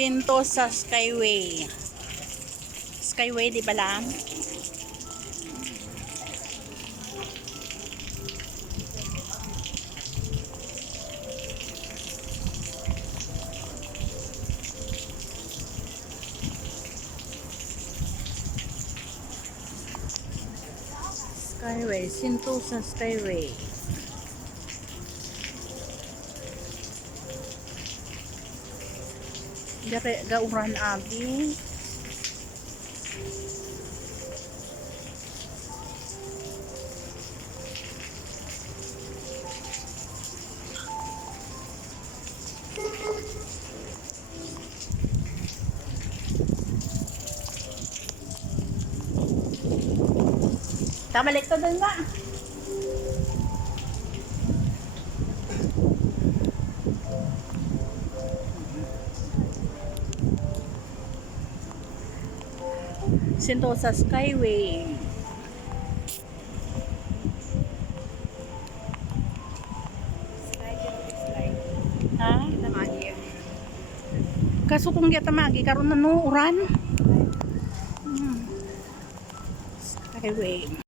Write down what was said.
Sentosa Skyway. Skyway, di ba lang? Skyway, Sentosa Skyway. Dari gauran abi. Balik to dun ba? Sentosa Skyway. Ha? Kaso kung kita magi karon na no uran. Skyway.